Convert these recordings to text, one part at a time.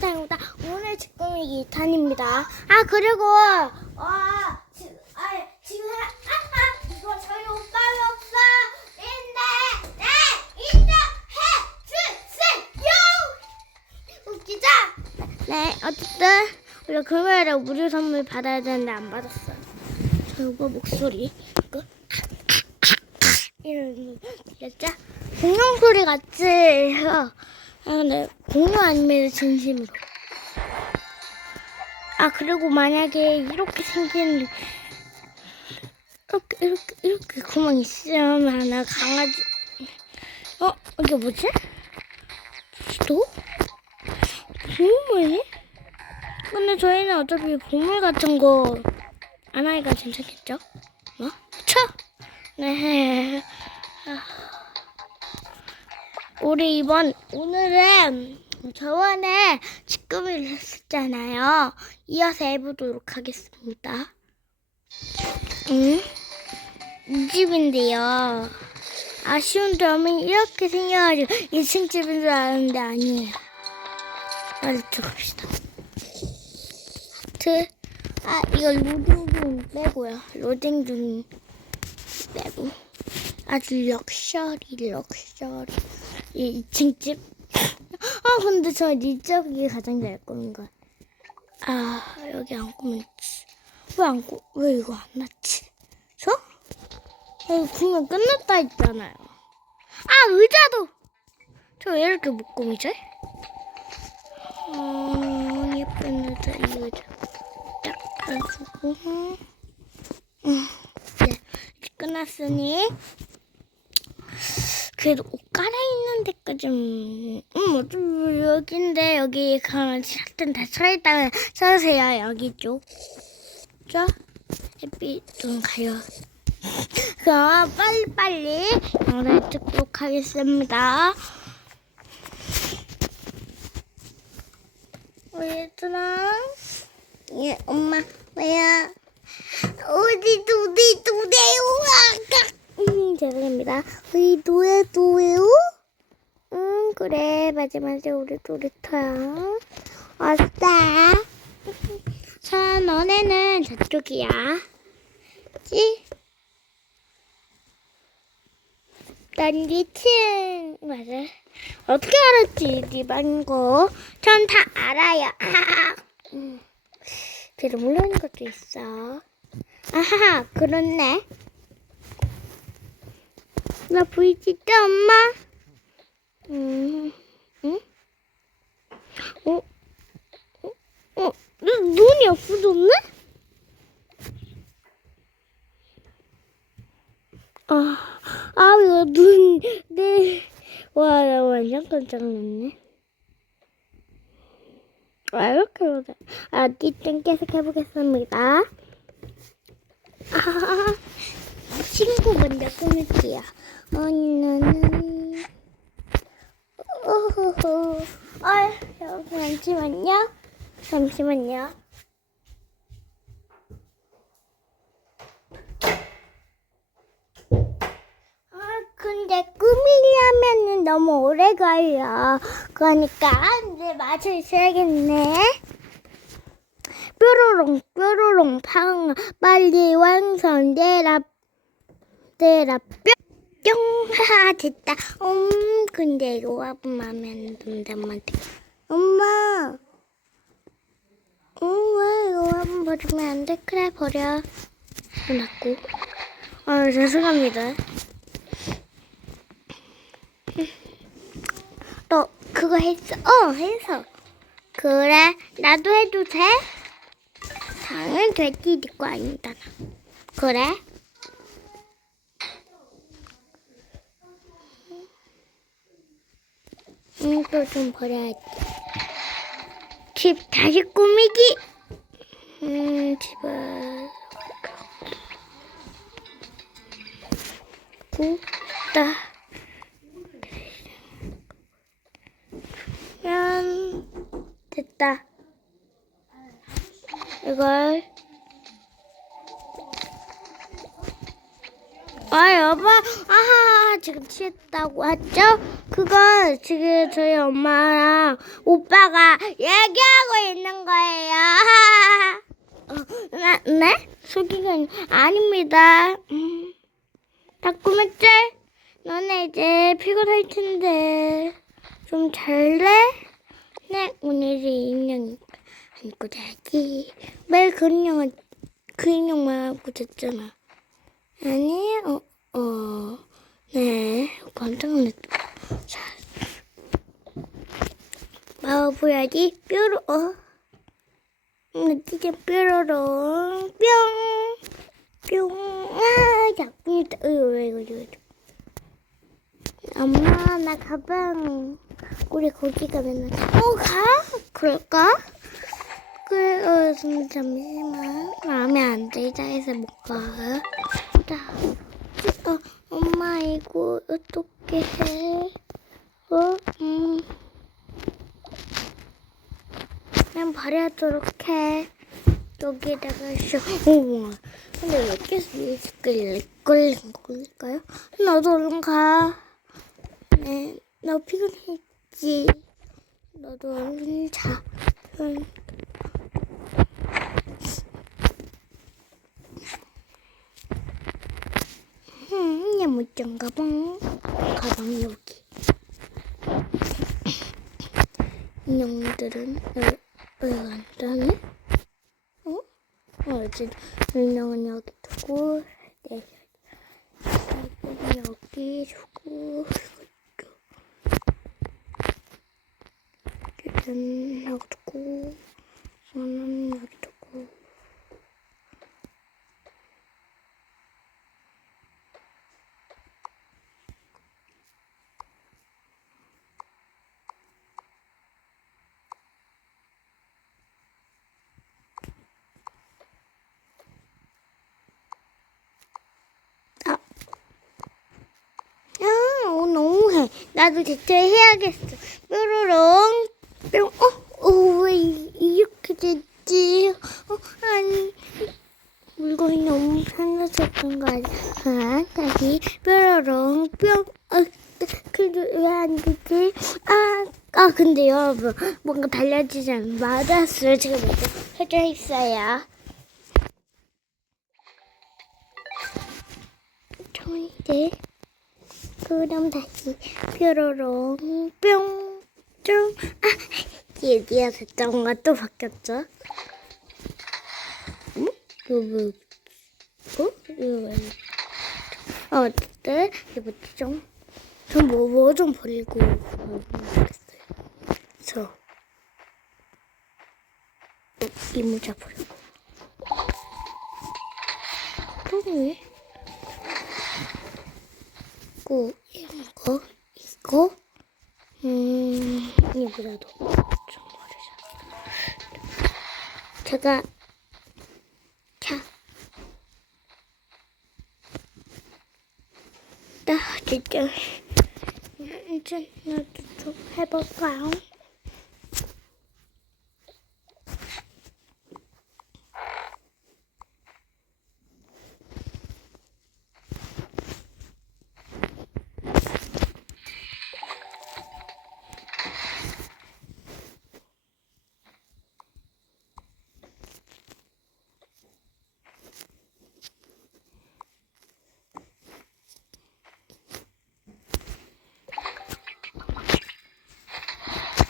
2탄입니다. 오늘 직공이 2탄입니다. 아, 그리고, 어, 지금, 아, 지금, 하- 아, 아, 이거 저희 오빠가 없어. 인데, 네, 인정해 주세요! 웃기죠? 네, 어쨌든, 우리 금요일에 무료 선물 받아야 되는데 안 받았어요. 저희 오빠 목소리. 이거. 이런 들렸죠? 공룡 소리 해요. 아 근데 공룡 아니면 진심으로. 아 그리고 만약에 이렇게 생긴 이렇게 이렇게 이렇게 구멍 있으면 강아지 어 이게 뭐지? 또? 보물? 근데 저희는 어차피 보물 같은 거 안 하니까 괜찮겠죠? 뭐? 그쵸? 네. 아. 우리 이번 오늘은 저번에 직급을 했었잖아요. 이어서 해보도록 하겠습니다. 응? 이 집인데요. 아쉬운 점은 이렇게 생겨가지고 2층 집인 줄 알았는데 아니에요. 빨리 들어갑시다. 하트. 아, 이거 로딩 중 빼고요. 로딩 중 빼고. 아주 럭셔리, 럭셔리. 이 2층 집. 아, 근데 저 이쪽이 가장 잘 꾸민 거. 아, 여기 안 꾸몄지. 왜안 꾸, 왜 이거 안 났지? 저? 여기 구면 끝났다 했잖아요. 아, 의자도! 저 왜 이렇게 못 꾸미지? 어, 예쁜 의자, 이 의자. 딱 해주고. 음, 네, 끝났으니. 그래도 옷 갈아입는 데까지 음 어차피 여기인데 여기 강아지 하여튼 다 서있다가 서세요 여기 쪽. 자, 햇빛 좀 가요. 그럼 빨리빨리 영상을 찍도록 하겠습니다. 우리 얘들아. 예 엄마 뭐야? 어디 두디 두대요 음, 죄송합니다. 우리 노예 노예요? 응, 그래. 맞아. 우리 놀이터야. 왔다. 자, 너네는 저쪽이야. 지? 난 2층. 맞아. 어떻게 알았지? 네반 거. 전다 알아요. 아하하. 음. 그래도 모르는 것도 있어. 아하하, 그렇네. 나 보이지, 엄마? 음, 응? 어? 어? 어? 눈- 눈이 없어졌네? 아, 아, 이거 눈, 네. 와, 나 완전 깜짝 놀랐네. 아, 이렇게 보자. 아, 띠좀 계속 해보겠습니다. 아, 친구 먼저 끊을게요. 언니는 오호호. 아, 잠시만요. 잠시만요. 아, 근데 꾸미려면은 너무 오래 걸려. 그러니까 이제 맛을 있어야겠네. 뾰로롱 뾰로롱 팡 빨리 완성되라 되라 뿅! 하하 됐다. 음 근데 이거 화분 마음에 안 든단 말이야. 엄마. 엄마 이거 화분 버리면 안 돼. 그래 버려. 해놨고. 아 죄송합니다. 너 그거 했어? 어 했어. 그래 나도 해도 돼? 당연 돼지 네거 아니다. 그래? 응, 또좀 버려야지. 집 다시 꾸미기. 음, 집을. 굽다. 면, 됐다. 이걸 아 여보, 아하 지금 취했다고 했죠? 그건 지금 저희 엄마랑 오빠가 얘기하고 있는 거예요. 어, 나, 네? 속이가 아닙니다. 음, 다꾸매째 너네 이제 피곤할 텐데 좀 잘래? 네, 오늘이 인형이니까 안고 자기. 매일 그 인형은 그 인형만 안고 잤잖아. 아니, 어, 어, 네, 깜짝 놀랐다. 자, 마법보야지 뾰로, 어, 음, 이제 뾰로롱, 뿅, 뿅, 아, 자꾸, 으, 왜 이거, 이거. 엄마, 나 가방, 우리 거기 가면, 어, 가? 그럴까? 그래, 어, 잠- 잠시만. 마음에 안 들자 해서 못 가. 자, 어, 엄마 이거 어떻게 해? 어, 음, 그냥 버려도록 해. 여기다가 쇼. 오, 근데 왜 계속 이렇게 걸린 걸릴까요? 너도 얼른 가. 네, 너 피곤했지? 너도 얼른 자. 응. 음, 내 못장 가방. 가방 여기. 인형들은 왜, 왜안 따네? 어? 어, 이제 인형은 여기 두고, 네. 여기 두고, 이것도. 여기 두고, 저는 여기 두고. 아, 어, 너무해. 나도 대체해야겠어. 뾰로롱, 뿅, 어, 어, 왜 이- 이렇게 됐지? 어, 아니, 물건이 너무 사라졌던 거 아니야? 아, 다시 뾰로롱, 뿅, 어, 그래도 왜안 되지? 아, 아, 근데 여러분, 뭔가 달라지지 않아. 맞았어요. 제가 먼저. 저는 이제 그럼 다시 뾰로롱 뿅 뿅. 아, 얘기야 됐던 뭔가 또 바뀌었죠? 응? 뭐? 어? 이거 왜? 어, 어때? 이거 좀, 좀뭐 뭐좀 버리고 모르겠어요. 저 이 모자 버리고. 또 왜? 이거, 이거, 이거, 음, 이거라도 좀 버리자. 제가, 자, 나 진짜, 이제 나도 좀 해볼까요?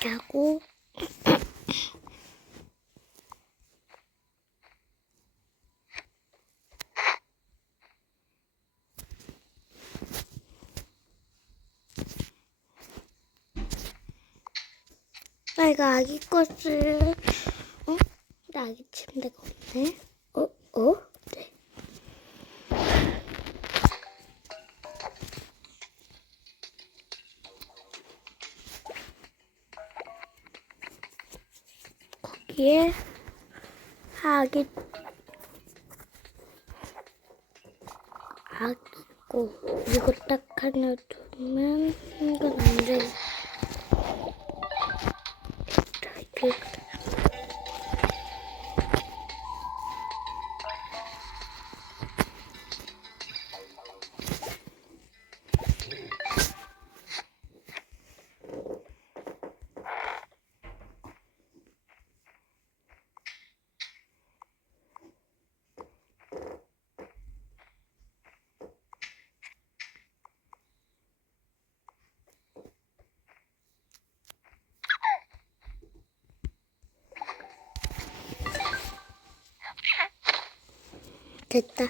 하고 나 이거 아기 것을 어? 나 아기 침대가 없네 거기에 아기 아기 있고 이거 딱 하나 두면 이건 안 돼. 됐다.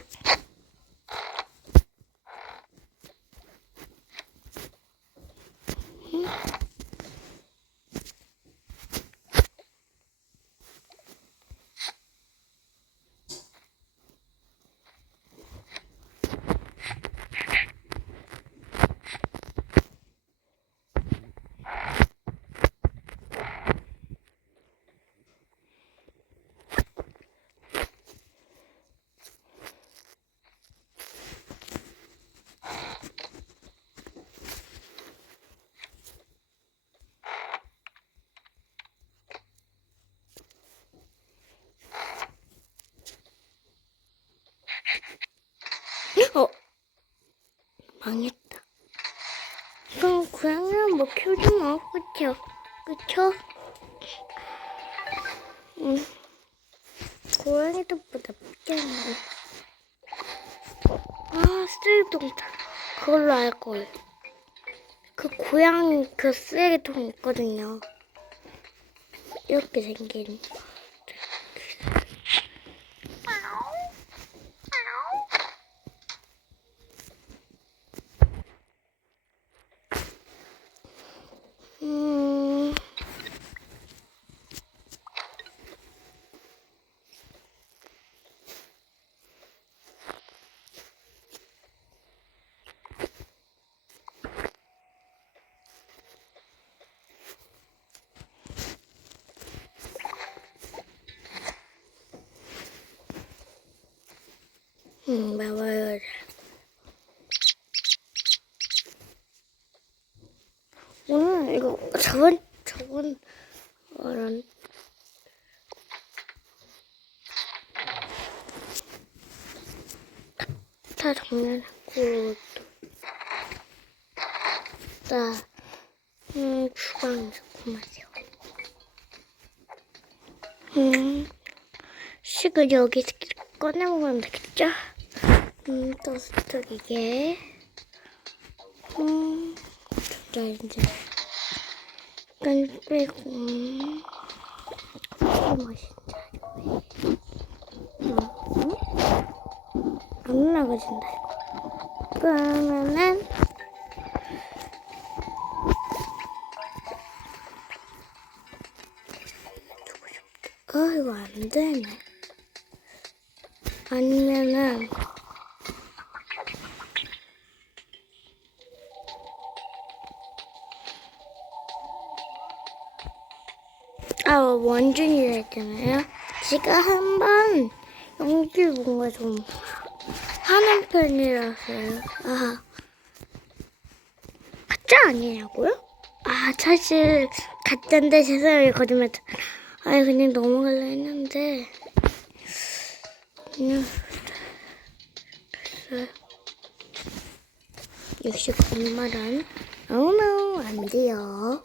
어, 망했다. 그럼 고양이는 뭐 키우지 마, 그쵸? 그쵸? 응. 고양이도 뭐 나쁘지 않네. 아, 쓰레기통다. 그걸로 알걸. 그 고양이 그 쓰레기통 있거든요. 이렇게 생긴. 음, 매워요. 오늘 이거 저번 저번 어른 다 정리하고 나 음, 주방에서 그만이요. 음, 식을 여기 꺼내 먹으면 되겠죠? 음, 토스트 이게 음, 진짜 이제 약간 빼고 음, 맛있다. 음, 음? 안 나가진다 이거. 그러면은 아 이거 안 되네. 아니면은 원준이 했잖아요. 제가 한번 연기 뭔가 좀 하는 편이라서요. 아 가짜 아니냐고요? 아 사실 가짜인데 제 사람이 거짓말. 아니 그냥 넘어갈라 했는데 그냥. 역시 거짓말은 너무너무 안 돼요.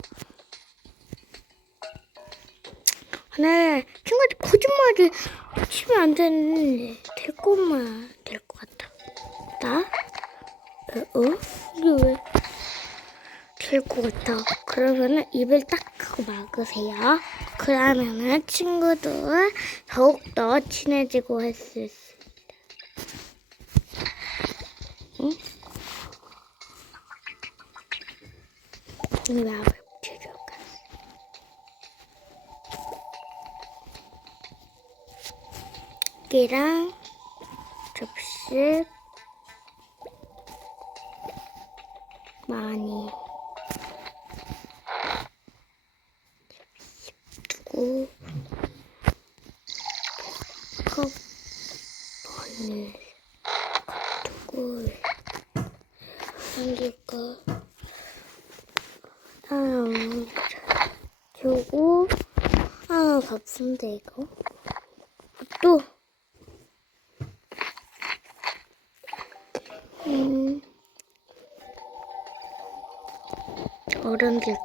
네, 친구들 거짓말을 치면 안 되는데 될 것만 될 것 같다. 나? 어? 어? 이게 왜? 될것 같아. 그러면은 입을 딱 하고 막으세요. 그러면은 친구들 더욱더 친해지고 할 수 있습니다. 응? 이 마음을 끼랑 접시 많이 두고 컵 바늘 두고 삼길까? 다음 아 밥순대 이거. 또 어른들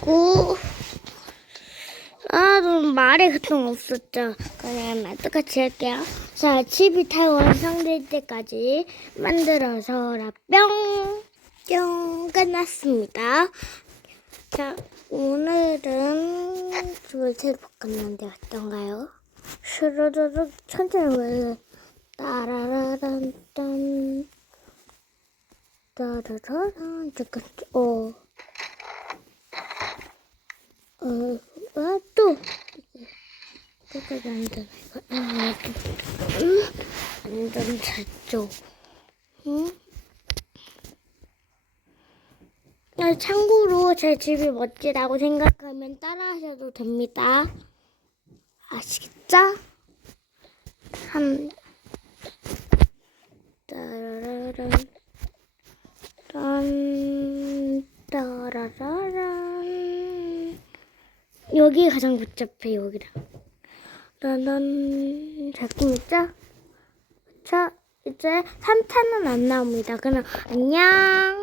그리고 아, 좀 말에 그통 없었죠. 그냥 똑같이 할게요. 자, 집이 다 완성될 때까지 만들어서 라 뿅 뿅 끝났습니다. 자, 오늘은 둘셋 바꿨는데 어떤가요? 슈르르륵 천천히 왜 따라라란 딴 따라라란 잠깐 어. 어, 아, 또. 끝까지 안 되네, 이거. 아, 또. 응? 완전 잤죠. 응? 아, 참고로 제 집이 멋지다고 생각하면 따라하셔도 됩니다. 아시겠죠? 한, 따라라란, 딴, 따라라란. 여기 가장 복잡해 여기랑 난 작품 있죠? 자 이제 3탄은 안 나옵니다. 그럼 안녕